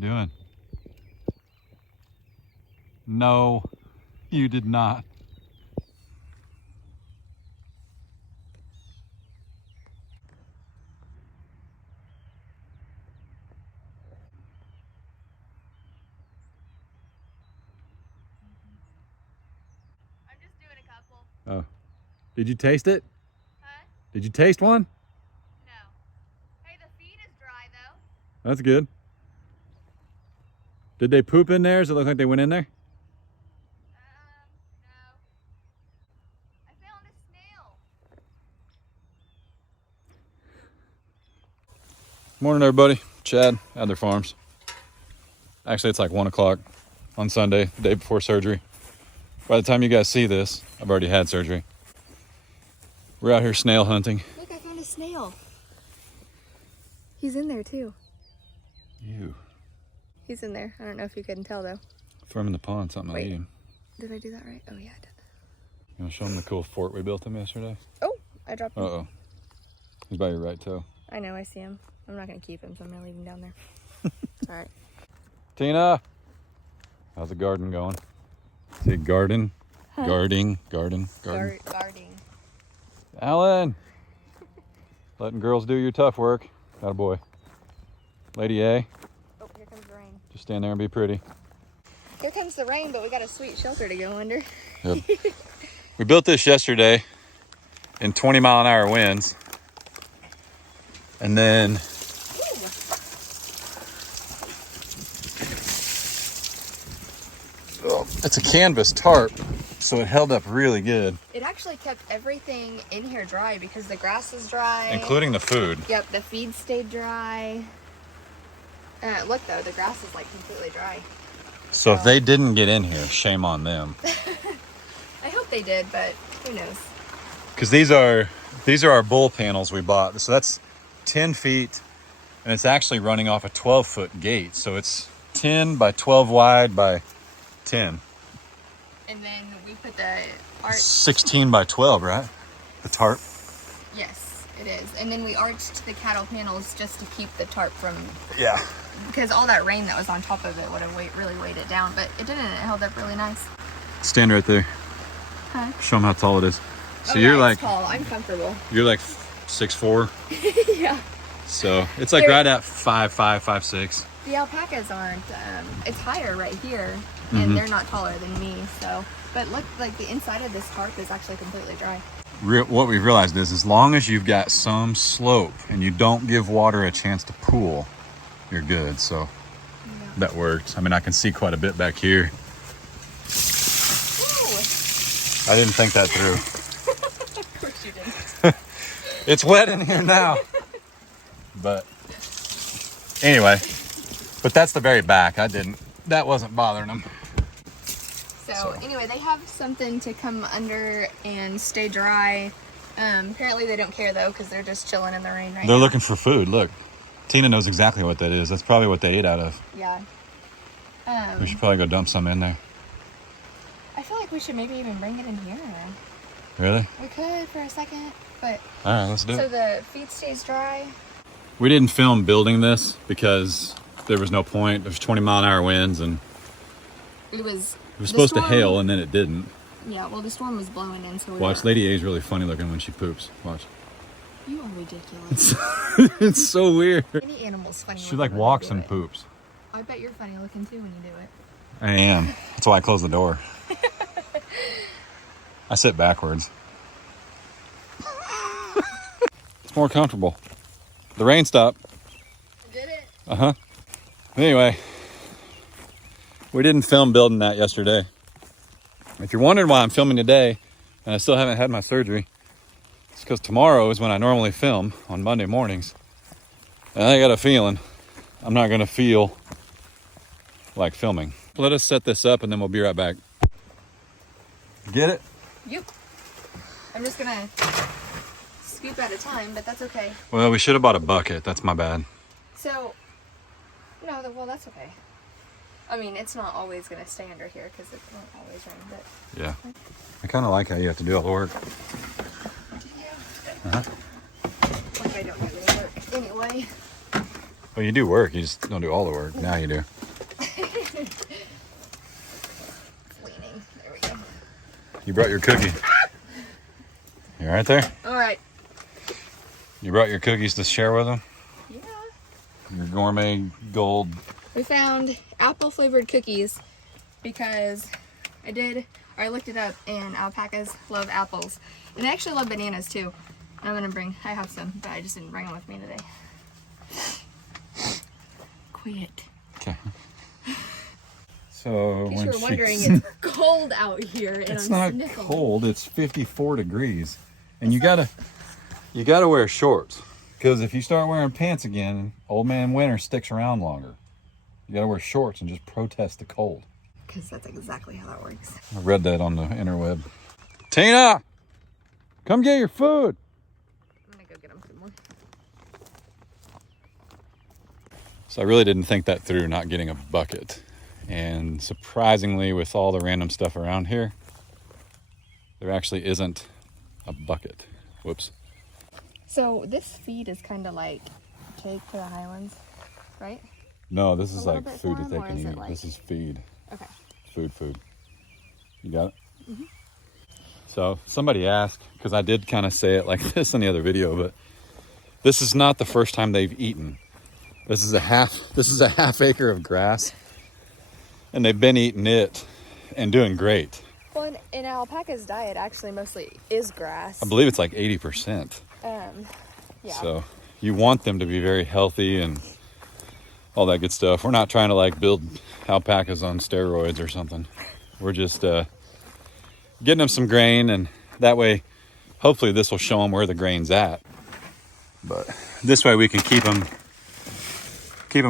you doing? No, you did not. I'm just doing a couple. Oh, did you taste it? Huh? Did you taste one? No. Hey, the feed is dry though. That's good. Did they poop in there? Does it look like they went in there? No. I found a snail. Morning, everybody. Chad, Adler Farms. Actually, it's like 1 o'clock on Sunday, the day before surgery. By the time you guys see this, I've already had surgery. We're out here snail hunting. Look, I found a snail. He's in there too. Ew. He's in there. I don't know if you couldn't tell though. Throw him in the pond, something will eat him. Did I do that right? Oh yeah, I did. You want to show him the cool fort we built him yesterday? Oh, I dropped him. Uh-oh. He's by your right toe. I know, I see him. I'm not going to keep him, so I'm going to leave him down there. It's all right. Tina! How's the garden going? Say garden. Huh? Guarding. Guarding. Alan! Letting girls do your tough work. Atta boy. Lady A. Oh, here comes the rain. Just stand there and be pretty. Here comes the rain, but we got a sweet shelter to go under. Yep. We built this yesterday in 20-mile-an-hour winds. And then it's a canvas tarp, so it held up really good. It actually kept everything in here dry because the grass is dry. Including the food. Yep, the feed stayed dry. Look though, the grass is like completely dry. So if they didn't get in here, shame on them. I hope they did, but who knows? Because these are our bull panels we bought. So that's 10 feet, and it's actually running off a 12-foot gate. So it's 10 by 12 wide by 10. And then we put the arch. 16 by 12, right? The tarp. Yes, it is. And then we arched the cattle panels just to keep the tarp from. Yeah. Because all that rain that was on top of it would have really weighed it down, but it didn't. It held up really nice. Stand right there. Huh? Show them how tall it is. So oh, you're yeah, like it's tall. I'm comfortable. You're like 6'4". Yeah. So it's like right at 5'5", 5'6". The alpacas aren't. It's higher right here, and they're not taller than me. So, but look, like the inside of this tarp is actually completely dry. What we've realized is, as long as you've got some slope and you don't give water a chance to pool, you're good. So that worked. I mean, I can see quite a bit back here. Ooh. I didn't think that through. Of course you didn't. It's wet in here now. But anyway, but that's the very back. That wasn't bothering them. So anyway, they have something to come under and stay dry. Apparently they don't care though, because they're just chilling in the rain right now. They're looking for food. Look, Tina knows exactly what that is. That's probably what they ate out of. Yeah. We should probably go dump some in there. I feel like we should maybe even bring it in here. Really? We could for a second, but. All right, let's do it. So the feed stays dry. We didn't film building this because there was no point. There's 20-mile-an-hour winds, and it was supposed to hail, and then it didn't. Yeah, well, the storm was blowing in, so we Watch, Lady A is really funny looking when she poops. Watch. You are ridiculous. It's so weird. Any animal's funny. She like walks and poops. I bet you're funny looking too when you do it. I am. That's why I close the door. I sit backwards. It's more comfortable. The rain stopped. Did it? Uh-huh. Anyway, we didn't film building that yesterday. If you're wondering why I'm filming today and I still haven't had my surgery, it's because tomorrow is when I normally film on Monday mornings. And I got a feeling I'm not going to feel like filming. Let us set this up and then we'll be right back. Get it? Yep. I'm just going to scoop at a time, but that's okay. Well, we should have bought a bucket. That's my bad. So, no, well, that's okay. I mean, it's not always going to stay under here because it won't always rain, but... Yeah. I kind of like how you have to do all the work. Do you? Uh-huh. Like I don't do any work anyway. Well, you do work. You just don't do all the work. Now you do. It's leaning. There we go. You brought your cookie. You right there? All right. You brought your cookies to share with them? Yeah. Your gourmet gold. We found apple flavored cookies because I looked it up and alpacas love apples. And they actually love bananas too. I have some, but I just didn't bring them with me today. Quit. Okay. So In case when you were wondering, it's cold out here and it's I'm not sniffling. cold, it's 54 degrees. And you gotta wear shorts. Because if you start wearing pants again, old man winter sticks around longer. You gotta wear shorts and just protest the cold. Because that's exactly how that works. I read that on the interweb. Tina! Come get your food! I'm gonna go get them some more. So I really didn't think that through, not getting a bucket. And surprisingly, with all the random stuff around here, there actually isn't a bucket. Whoops. So this feed is kind of like cake to the Highlands, right? No, this is A little like bit food for that they 'em, or can is it eat. like- This is feed. Okay. Food. You got it? Mm-hmm. So somebody asked, because I did kind of say it like this in the other video, but this is not the first time they've eaten. This is a half acre of grass, and they've been eating it and doing great. Well, in alpaca's diet actually mostly is grass. I believe it's like 80%. Yeah. So you want them to be very healthy and all that good stuff. We're not trying to like build alpacas on steroids or something. We're just getting them some grain, and that way hopefully this will show them where the grain's at. But this way we can keep them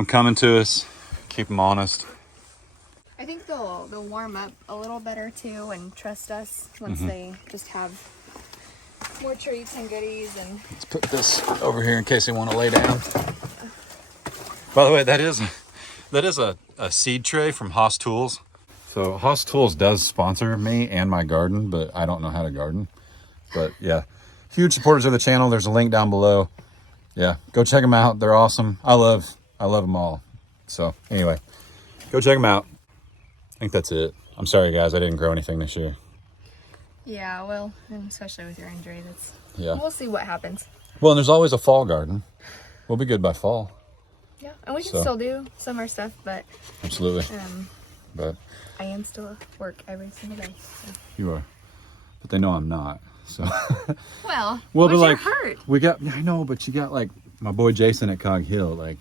coming to us, keep them honest. I think they'll warm up a little better too and trust us once they just have more treats and goodies. And Let's put this over here in case they want to lay down. By the way, that is a seed tray from Haas Tools. So Haas Tools does sponsor me and my garden, but I don't know how to garden. But yeah, huge supporters of the channel. There's a link down below. Yeah, go check them out. They're awesome. I love them all. So anyway, go check them out. I think that's it. I'm sorry guys, I didn't grow anything this year. yeah, well, and especially with your injury, Yeah. we'll see what happens. Well, and there's always a fall garden. We'll be good by fall. Yeah, and we can So- still do summer stuff, but Absolutely. But I am still at work every single day. So. you are. But they know I'm not. So Well, Well, but but like hurt. we got, I know, but you got like my boy Jason at Cog Hill, like,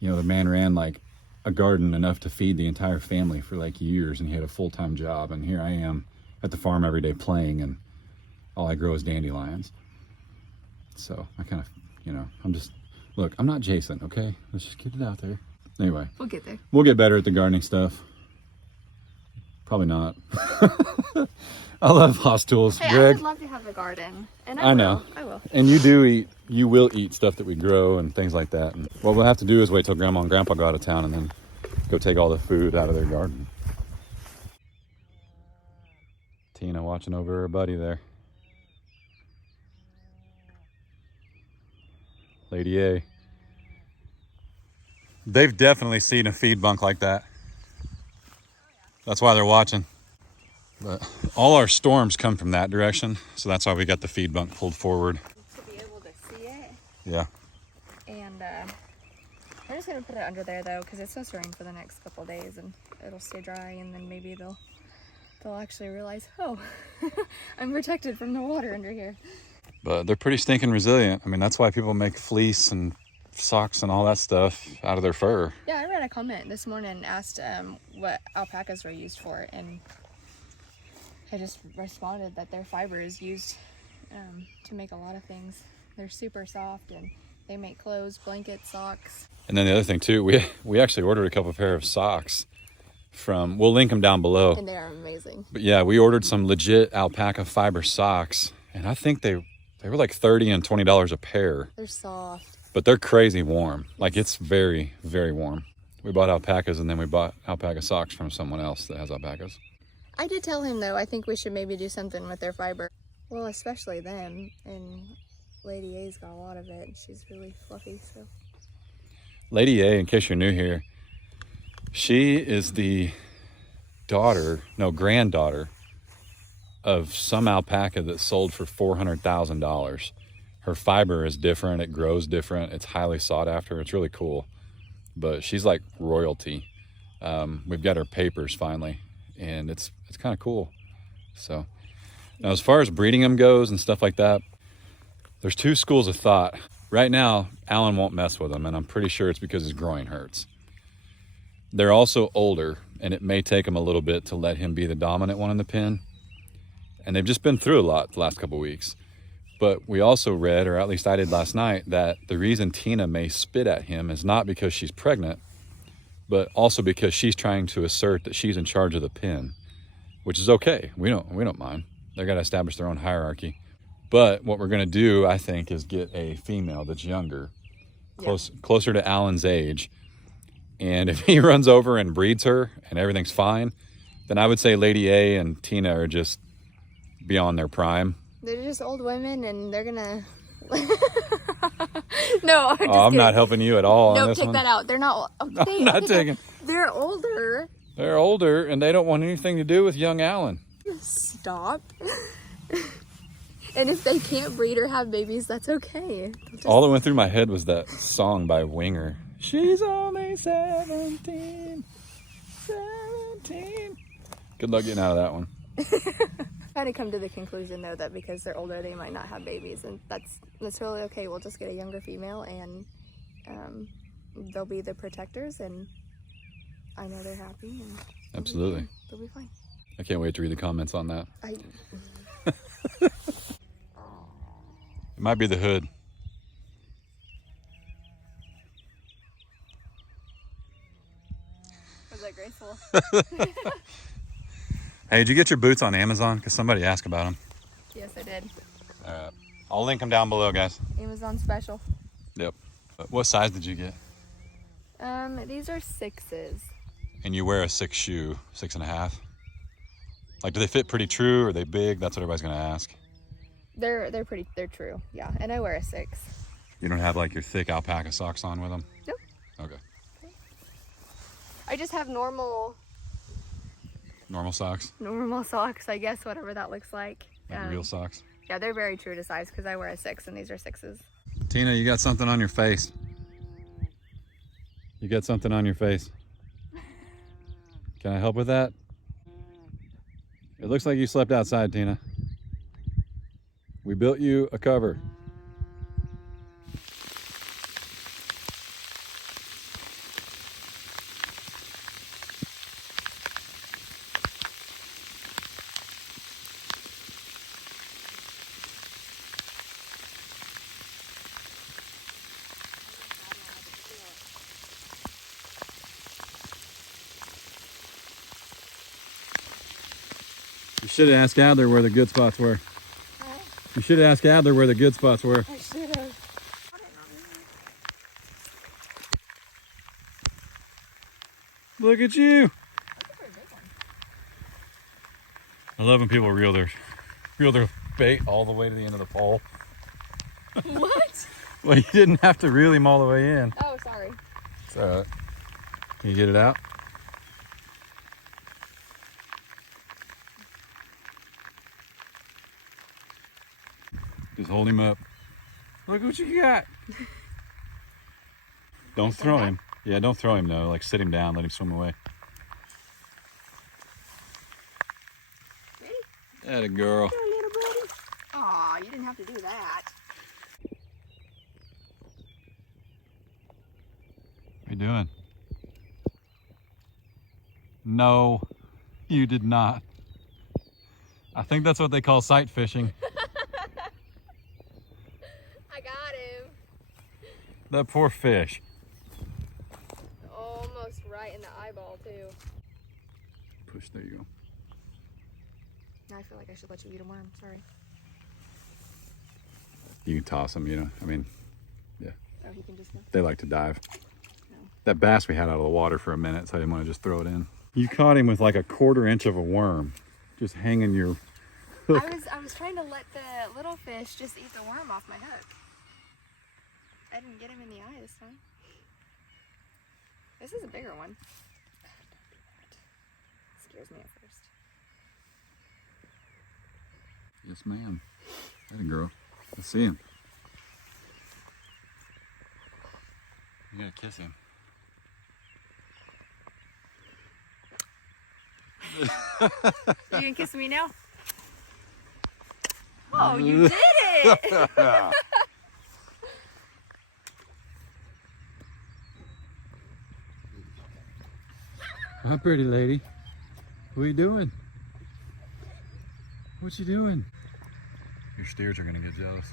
you know, the man ran like a garden enough to feed the entire family for like years, and he had a full-time job, and here I am at the farm every day playing, and all I grow is dandelions. So I kind of, you know, look, I'm not Jason, okay? Let's just get it out there. Anyway, We'll get there. we'll get better at the gardening stuff. Probably not. I love Haas Tools. Hey, I Greg, would love to have a garden, and I know. I will. and you will eat stuff that we grow and things like that. And what we'll have to do is wait till Grandma and Grandpa go out of town and then go take all the food out of their garden. Tina watching over her buddy there. Lady A. They've definitely seen a feed bunk like that. That's why they're watching. But all our storms come from that direction, so that's why we got the feed bunk pulled forward. To be able to see it, Yeah. and I'm just gonna put it under there though, because it's supposed to rain for the next couple of days, and it'll stay dry, and then maybe they'll actually realize, oh, I'm protected from the water under here. But they're pretty stinking resilient. I mean, that's why people make fleece and socks and all that stuff out of their fur. Yeah, I read a comment this morning and asked what alpacas were used for, and I just responded that their fiber is used to make a lot of things. They're super soft, and they make clothes, blankets, socks. And then the other thing too, we actually ordered a couple pair of socks from, we'll link them down below. And they are amazing. But yeah, we ordered some legit alpaca fiber socks, and I think they were like $30 and $20 a pair. They're soft. But they're crazy warm. Like, it's very, very warm. We bought alpacas, and then we bought alpaca socks from someone else that has alpacas. I did tell him though, I think we should maybe do something with their fiber. Well, especially them, and Lady A's got a lot of it, and she's really fluffy, so. Lady A, in case you're new here, she is the granddaughter of some alpaca that sold for $400,000. Her fiber is different, it grows different, it's highly sought after, it's really cool. But she's like royalty. We've got her papers finally, and it's kind of cool. So now as far as breeding them goes and stuff like that, there's two schools of thought. Right now, Alan won't mess with them, and I'm pretty sure it's because his groin hurts. They're also older, and it may take him a little bit to let him be the dominant one in the pen. And they've just been through a lot the last couple of weeks. But we also read, or at least I did last night, that the reason Tina may spit at him is not because she's pregnant, but also because she's trying to assert that she's in charge of the pen, which is okay. We don't mind. They've got to establish their own hierarchy. But what we're going to do, I think, is get a female that's younger, closer to Alan's age. And if he runs over and breeds her and everything's fine, then I would say Lady A and Tina are just beyond their prime. They're just old women, and they're gonna. No, I'm not helping you at all. No, on this take one. that out. They're not. I'm not taking. They're older. They're older, and they don't want anything to do with young Alan. Stop. And if they can't breed or have babies, that's okay. All that went through my head was that song by Winger. She's only 17. Good luck getting out of that one. Kind of come to the conclusion though that because they're older they might not have babies, and that's totally okay. We'll just get a younger female, and they'll be the protectors, and I know they're happy, and absolutely they'll be fine. I can't wait to read the comments on that. It might be the hood. Was that graceful? Hey, did you get your boots on Amazon? Because somebody asked about them. Yes, I did. All right. I'll link them down below, guys. Amazon special. Yep. What size did you get? These are 6s. And you wear a 6 shoe, 6.5. Like, do they fit pretty true? Or are they big? That's what everybody's gonna ask. They're true, yeah. And I wear a 6. You don't have like your thick alpaca socks on with them? Nope. Okay. I just have normal socks? Normal socks, I guess, whatever that looks like. Like real socks? Yeah, they're very true to size because I wear a 6 and these are 6s. Tina, you got something on your face. You got something on your face. Can I help with that? It looks like you slept outside, Tina. We built you a cover. You should have asked Adler where the good spots were. You should have asked Adler where the good spots were. I should have. Look at you. I love when people reel their bait all the way to the end of the pole. What? Well, you didn't have to reel him all the way in. Oh, sorry. It's all right. Can you get it out? Just hold him up. Look what you got. Don't throw him. Yeah, don't throw him though. Like sit him down, let him swim away. Ready? Atta girl. Here, little buddy. Aw, you didn't have to do that. What are you doing? No, you did not. I think that's what they call sight fishing. I got him. That poor fish. Almost right in the eyeball, too. Push, there you go. Now I feel like I should let you eat a worm. Sorry. You can toss them, you know. I mean, yeah. Oh, he can just go. They like to dive. No. That bass we had out of the water for a minute, so I didn't want to just throw it in. You caught him with like a 1/4 inch of a worm, just hanging your hook. I was trying to let the little fish just eat the worm off my hook. I didn't get him in the eye this time. This is a bigger one. Scares me at first. Yes, ma'am. That a girl. Let's see him. You gotta kiss him. You gonna kiss me now? Oh, you did it! Hi, pretty lady. What are you doing? What you doing? Your steers are gonna get jealous.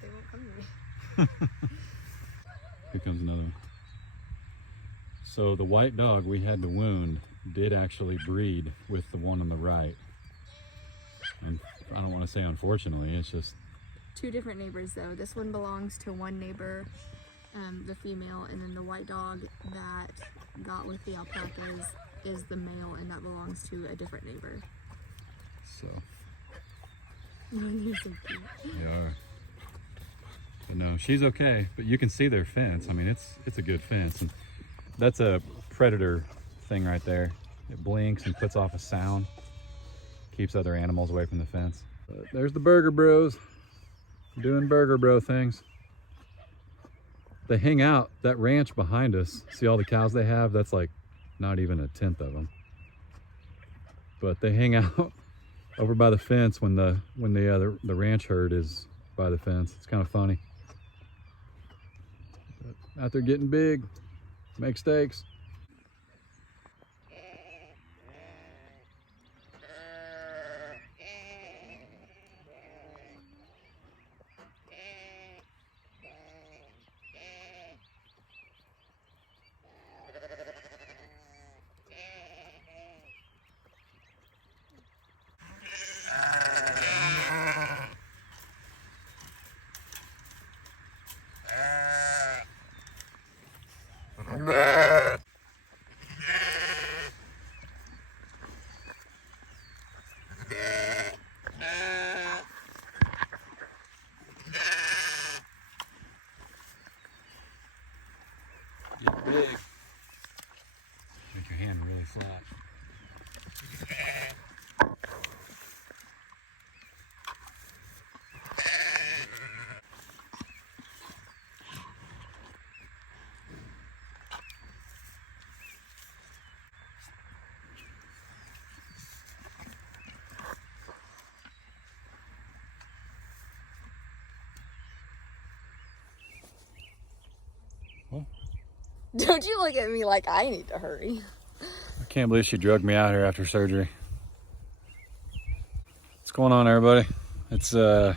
They won't come to me. Here comes another one. So the white dog we had to wound did actually breed with the one on the right. And I don't want to say unfortunately, it's just... Two different neighbors though. This one belongs to one neighbor, the female, and then the white dog that got with the alpacas is the male, and that belongs to a different neighbor. So... You're so cute. They are. But no, she's okay. But you can see their fence. I mean, it's a good fence. And that's a predator thing right there. It blinks and puts off a sound. Keeps other animals away from the fence. But there's the Burger Bros doing Burger Bro things. They hang out. That ranch behind us, see all the cows they have? That's like not even a tenth of them. But they hang out over by the fence when the ranch herd is by the fence. It's kind of funny. But out there getting big, make steaks. Get big. Make your hand really flat. Well, Don't you look at me like I need to hurry. I can't believe she drugged me out here after surgery. What's going on, everybody? It's when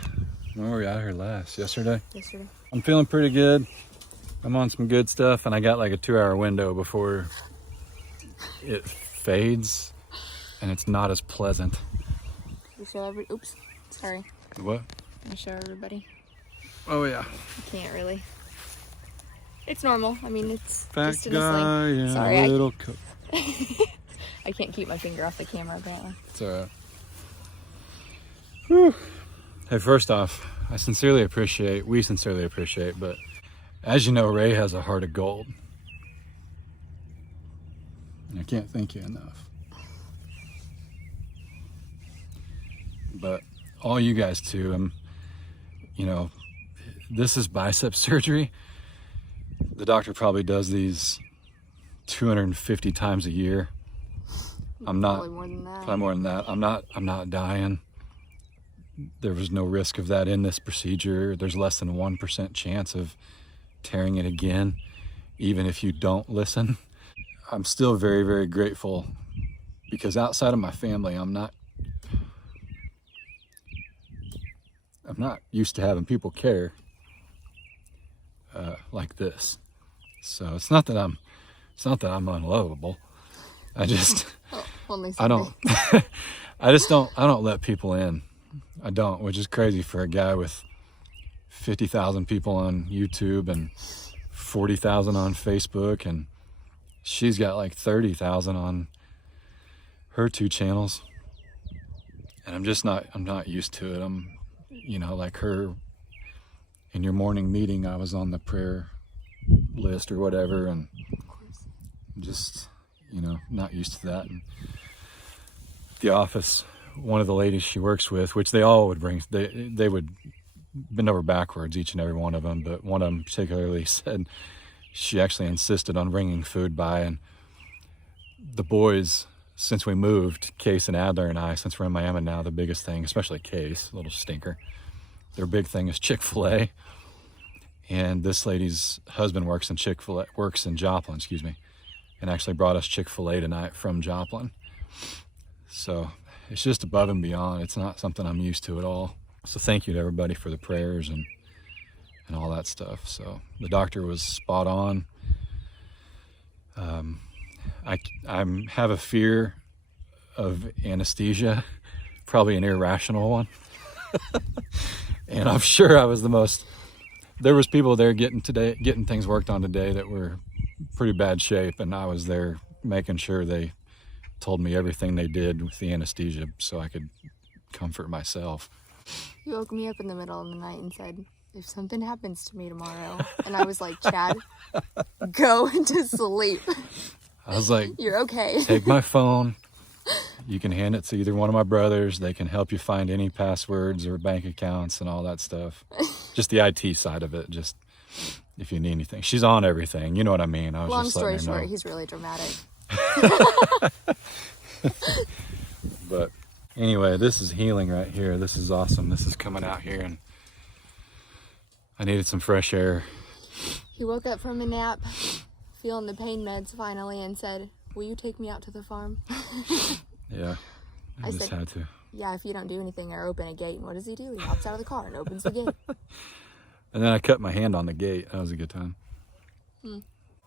were we out here last? Yesterday? Yesterday. I'm feeling pretty good. I'm on some good stuff, and I got like a 2-hour window before it fades, and it's not as pleasant. You show every. Oops. Sorry. What? You show everybody. Oh yeah. I can't really. It's normal. I mean, it's Fat just in a guy sling. and Sorry, a little cook. I can't keep my finger off the camera apparently. It's alright. Whew. Hey, first off, we sincerely appreciate, but as you know, Rae has a heart of gold. And I can't thank you enough. But all you guys too, you know, this is bicep surgery. The doctor probably does these 250 times a year. I'm not, Probably more than that. probably more than that. I'm not dying. There was no risk of that in this procedure. There's less than 1% chance of tearing it again, even if you don't listen. I'm still very, very grateful because outside of my family, I'm not used to having people care like this. So it's not that I'm unlovable. I just, I don't let people in. I don't, which is crazy for a guy with 50,000 people on YouTube and 40,000 on Facebook, and she's got like 30,000 on her 2 channels. And I'm not used to it. I'm, you know, like her in your morning meeting, I was on the prayer list or whatever, and just, you know, not used to that. And the office, one of the ladies she works with, which they all would bring, they would bend over backwards, each and every one of them, but one of them particularly said she actually insisted on bringing food by. And the boys, since we moved, Case and Adler and I, since we're in Miami now, the biggest thing, especially Case, a little stinker, their big thing is Chick-fil-A. And this lady's husband works in Joplin, and actually brought us Chick-fil-A tonight from Joplin. So it's just above and beyond. It's not something I'm used to at all. So thank you to everybody for the prayers and all that stuff. So the doctor was spot on. I have a fear of anesthesia, probably an irrational one. And I'm sure I was there was people there getting things worked on today that were pretty bad shape, and I was there making sure they told me everything they did with the anesthesia so I could comfort myself. You woke me up in the middle of the night and said, if something happens to me tomorrow, and I was like, Chad, go into sleep. I was like, you're okay. Take my phone. You can hand it to either one of my brothers. They can help you find any passwords or bank accounts and all that stuff. Just the IT side of it, just if you need anything. She's on everything. You know what I mean? I was Long just story letting her know. short, he's really dramatic. But anyway, this is healing right here. This is awesome. This is coming out here, and I needed some fresh air. He woke up from a nap, feeling the pain meds finally, and said, will you take me out to the farm? Yeah, I just had to. Yeah, if you don't do anything or open a gate. And what does he do? He hops out of the car and opens the gate. And then I cut my hand on the gate. That was a good time.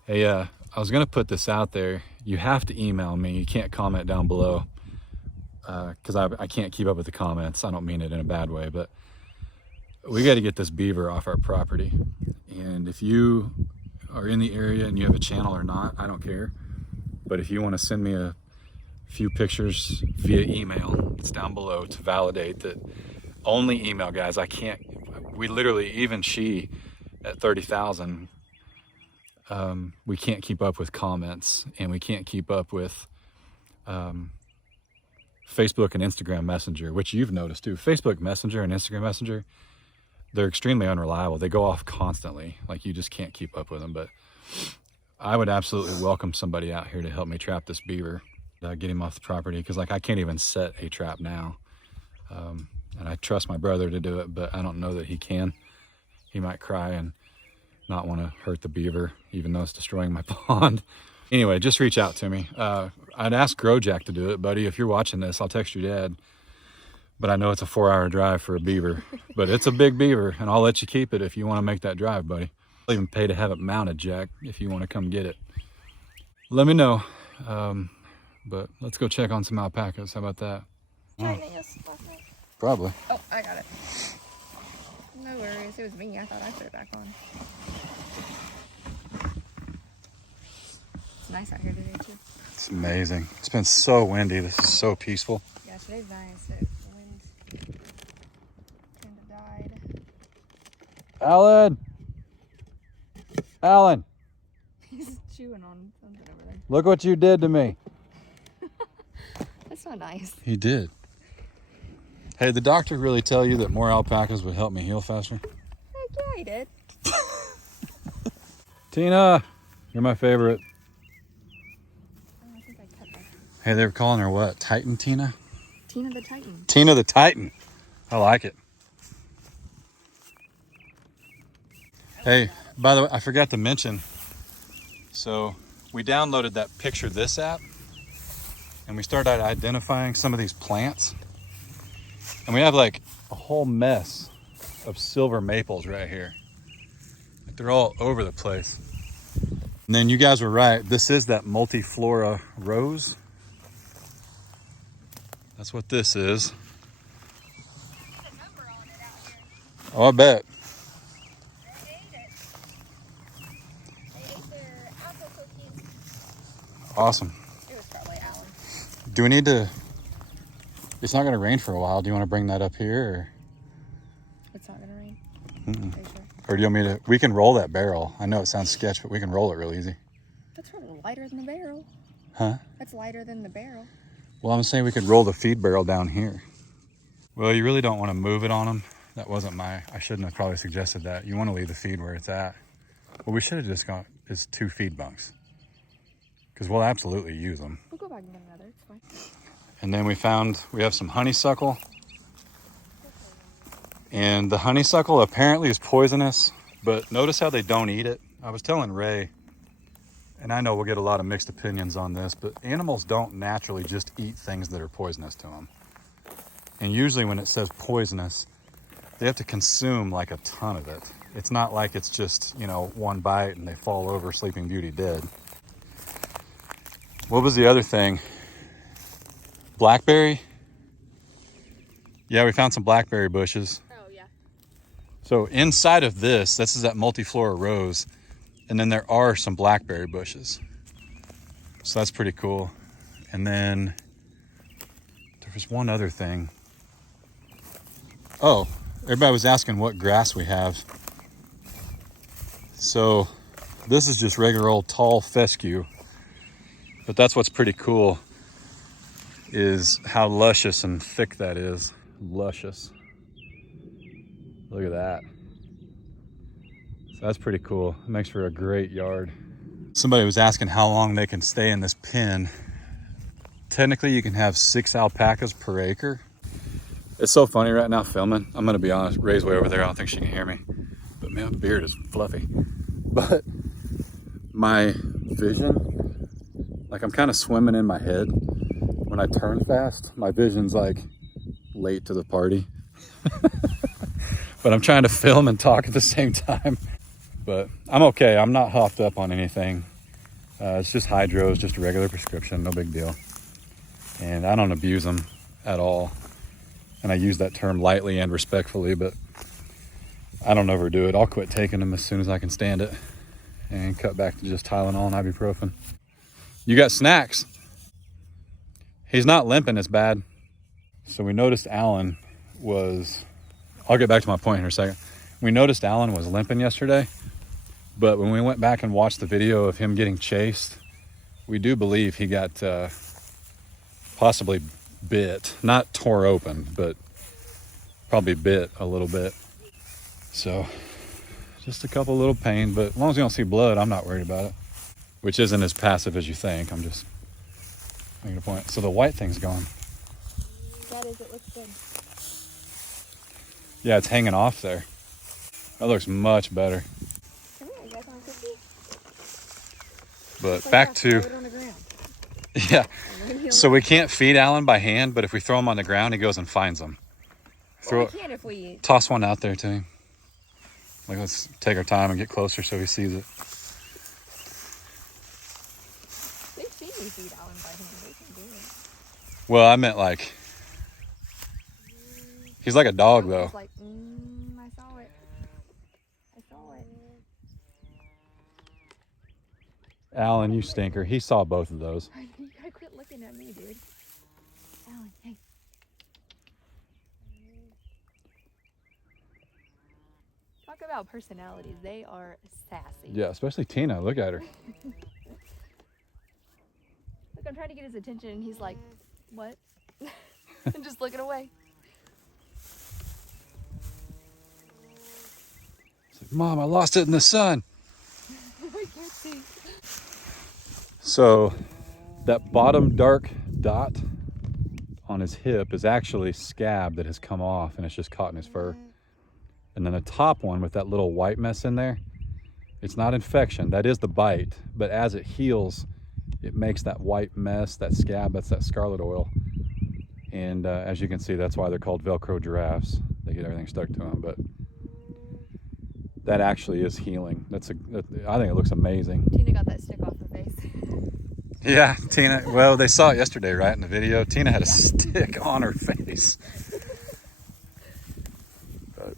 Hey, I was going to put this out there. You have to email me. You can't comment down below because I can't keep up with the comments. I don't mean it in a bad way, but we got to get this beaver off our property. And if you are in the area and you have a channel or not, I don't care. But if you want to send me a few pictures via email, it's down below to validate that. Only email, guys. I can't, we literally, even she at 30,000, we can't keep up with comments, and we can't keep up with Facebook and Instagram Messenger, which you've noticed too. Facebook Messenger and Instagram Messenger, they're extremely unreliable. They go off constantly. Like, you just can't keep up with them. But I would absolutely welcome somebody out here to help me trap this beaver, get him off the property, because like I can't even set a trap now. And I trust my brother to do it, but I don't know that he can. He might cry and not want to hurt the beaver, even though it's destroying my pond. Anyway, just reach out to me. I'd ask Growjack to do it, buddy. If you're watching this, I'll text your dad. But I know it's a 4-hour drive for a beaver, but it's a big beaver, and I'll let you keep it if you want to make that drive, buddy. I'll even pay to have it mounted, Jack, if you want to come get it. Let me know. But let's go check on some alpacas. How about that? Probably. Oh, I got it. No worries. It was me. I thought I put it back on. It's nice out here today, too. It's amazing. It's been so windy. This is so peaceful. Yeah, today's nice. The wind kind of died. Alan! Alan! He's chewing on something over there. Look what you did to me. That's not nice. He did. Hey, the doctor really tell you that more alpacas would help me heal faster? Heck yeah, he did. Tina! You're my favorite. Oh, I think I cut that. Hey, they were calling her what? Titan Tina? Tina the Titan. Tina the Titan. I like it. Hey, by the way, I forgot to mention. So we downloaded that Picture This app, and we started identifying some of these plants. And we have like a whole mess of silver maples right here. Like, they're all over the place. And then you guys were right. This is that multi-flora rose. That's what this is. Oh, I bet. They ate it. They ate their apple cookies. Awesome. It was probably Alan. Do we need to... It's not going to rain for a while. Do you want to bring that up here? Or? It's not going to rain. Mm-mm. Are you sure? Or do you want me to? We can roll that barrel. I know it sounds sketch, but we can roll it real easy. That's probably lighter than the barrel. Huh? That's lighter than the barrel. Well, I'm saying we could roll the feed barrel down here. Well, you really don't want to move it on them. That wasn't I shouldn't have probably suggested that. You want to leave the feed where it's at. What we should have just got is 2 feed bunks. Because we'll absolutely use them. We'll go back and get another, it's fine. And then we have some honeysuckle. And the honeysuckle apparently is poisonous, but notice how they don't eat it. I was telling Rae, and I know we'll get a lot of mixed opinions on this, but animals don't naturally just eat things that are poisonous to them. And usually when it says poisonous, they have to consume like a ton of it. It's not like it's just, you know, one bite and they fall over Sleeping Beauty dead. What was the other thing? Blackberry? Yeah, we found some blackberry bushes. Oh, yeah. So inside of this is that multiflora rose, and then there are some blackberry bushes. So that's pretty cool. And then there was one other thing. Oh, everybody was asking what grass we have. So this is just regular old tall fescue, but that's what's pretty cool is how luscious and thick that is. Luscious. Look at that. So that's pretty cool. It makes for a great yard. Somebody was asking how long they can stay in this pen. Technically, you can have 6 alpacas per acre. It's so funny right now filming. I'm gonna be honest, Ray's way over there. I don't think she can hear me. But man, my beard is fluffy. But my vision, like I'm kind of swimming in my head. When I turn fast, my vision's like late to the party. But I'm trying to film and talk at the same time. But I'm okay. I'm not hopped up on anything. It's just hydros, just a regular prescription, no big deal. And I don't abuse them at all. And I use that term lightly and respectfully, but I don't overdo it. I'll quit taking them as soon as I can stand it and cut back to just Tylenol and ibuprofen. You got snacks. He's not limping as bad. So we noticed Alan was, I'll get back to my point here in a second. We noticed Alan was limping yesterday, but when we went back and watched the video of him getting chased, we do believe he got possibly bit, not tore open, but probably bit a little bit. So just a couple little pain, but as long as you don't see blood, I'm not worried about it, which isn't as passive as you think. I'm just making a point. So the white thing's gone. That is, it looks good. Yeah, it's hanging off there. That looks much better. Come here, you guys want a cookie? But Like back that, to, throw it on the ground. yeah. So we can't feed Alan by hand, but if we throw him on the ground, he goes and finds them. Well, we can if we... Toss one out there to him. Like, let's take our time and get closer so he sees it. They've seen me feed Alan by hand. They can do it. Well, I meant like, he's like a dog though. He's like, I saw it. I saw it. Alan, you stinker. He saw both of those. You gotta quit looking at me, dude. Alan, hey. Talk about personalities. They are sassy. Yeah, especially Tina. Look at her. Look, I'm trying to get his attention and he's like, what? And just looking away. He's like, Mom, I lost it in the sun. I can't see. So that bottom dark dot on his hip is actually scab that has come off and it's just caught in his fur. And then the top one with that little white mess in there, it's not infection, that is the bite, but as it heals, it makes that white mess, that scab, that's that scarlet oil. And as you can see, that's why they're called Velcro giraffes. They get everything stuck to them, but that actually is healing. I think it looks amazing. Tina got that stick off her face. Yeah, Tina, well, they saw it yesterday, right, in the video. Tina had a stick on her face. But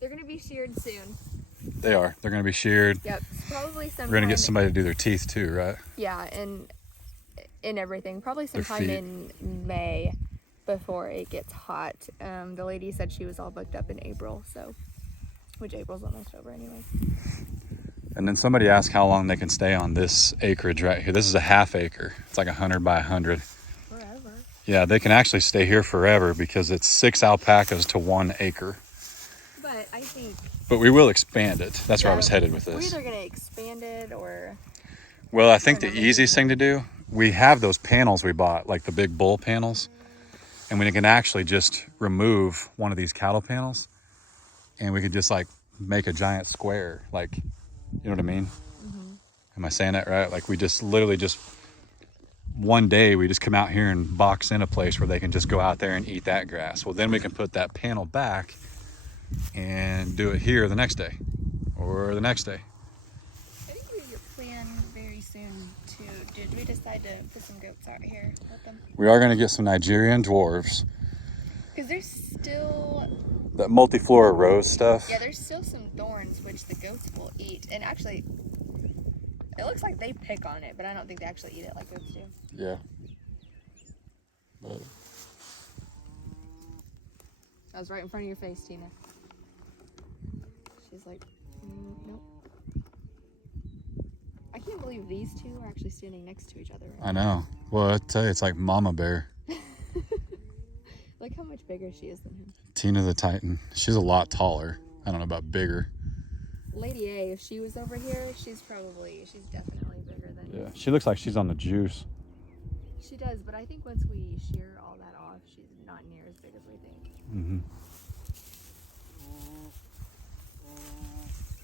They're gonna be sheared soon. they are. They're going to be sheared. Yep, probably sometime. We're going to get somebody to do their teeth too, right? Yeah, and everything. Probably sometime feet. in May. before it gets hot. The lady said she was all booked up in April, so which April's almost over anyway. And then somebody asked how long they can stay on this acreage right here. This is a half acre. It's like 100 by 100. Forever. Yeah, they can actually stay here forever because it's 6 alpacas to 1 acre. But I think... But we will expand it. That's where I was headed with We're this. either going to expand it or... Well, I think the easiest thing to do, we have those panels we bought, like the big bull panels. And we can actually just remove one of these cattle panels. And we could just like make a giant square. Like, you know what I mean? Mm-hmm. Am I saying that right? Like we just literally just... One day we just come out here and box in a place where they can just go out there and eat that grass. Well, then we can put that panel back and do it here the next day or the next day. I think we plan very soon to... Did we decide to put some goats out here with them? We are going to get some Nigerian dwarves. Because there's still... That multiflora rose stuff. Yeah, there's still some thorns which the goats will eat. And actually, it looks like they pick on it, but I don't think they actually eat it like goats do. Yeah. But... That was right in front of your face, Tina. She's like, nope. I can't believe these two are actually standing next to each other. Right? I know. Well, I tell you, it's like Mama Bear. Look how much bigger she is than him. Tina the Titan. She's a lot taller. I don't know about bigger. Lady A, if she was over here, she's definitely bigger than... Yeah, she looks like she's on the juice. She does, but I think once we shear all that off, she's not near as big as we think. Mm-hmm.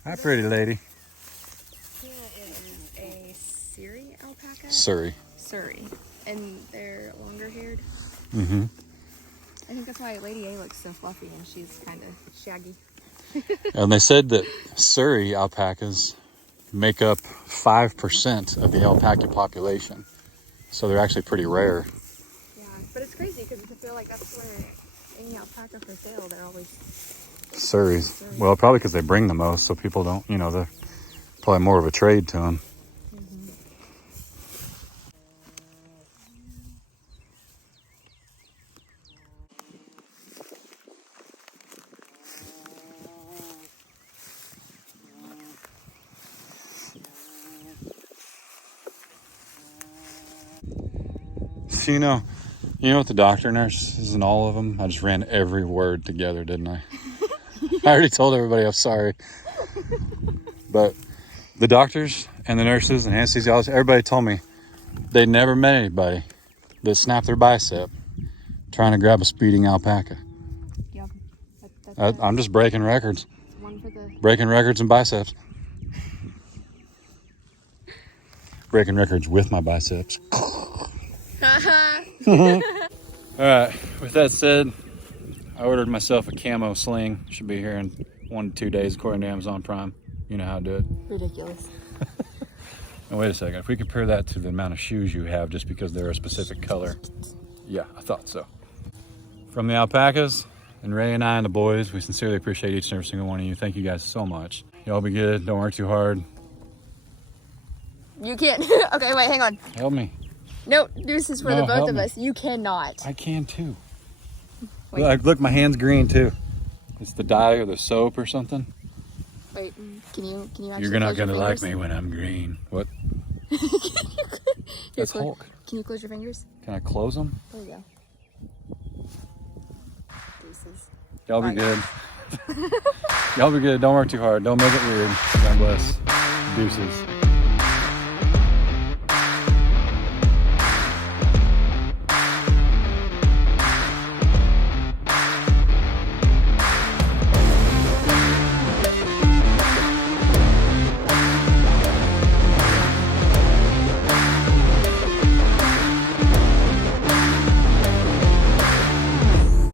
Hi, pretty lady. Tina is a Surrey alpaca? Surrey. Surrey. And they're longer haired. Mm-hmm. I think that's why Lady A looks so fluffy and she's kind of shaggy. And they said that Surrey alpacas make up 5% of the alpaca population. So they're actually pretty rare. Yeah, but it's crazy because I feel like that's where any alpaca for sale, they're always... Surreys. Well, probably because they bring the most, so people don't, you know, they're probably more of a trade to them. Mm-hmm. So, you know what the doctor nurses and all of them, I just ran every word together, didn't I? I already told everybody I'm sorry. But the doctors and the nurses and anesthesiologists, everybody told me they never met anybody that snapped their bicep trying to grab a speeding alpaca. Yep. I'm just breaking records. One for the... Breaking records and biceps. Breaking records with my biceps. All right, with that said, I ordered myself a camo sling. Should be here in 1 to 2 days according to Amazon Prime. You know how to do it. Ridiculous. Now wait a second, if we compare that to the amount of shoes you have just because they're a specific color. Yeah, I thought so. From the alpacas and Rae and I and the boys, we sincerely appreciate each and every single one of you. Thank you guys so much. Y'all be good, don't work too hard. You can't. Okay, wait, hang on. Help me. No, this is for the both of us. You cannot. I can too. Look, my hand's green too. It's the dye or the soap or something. Wait, can you actually... You're not gonna like me when I'm green. What? That's Hulk. Can you close your fingers? Can I close them? There you go. Deuces. Y'all be good. Y'all be good. Don't work too hard. Don't make it weird. God bless. Deuces.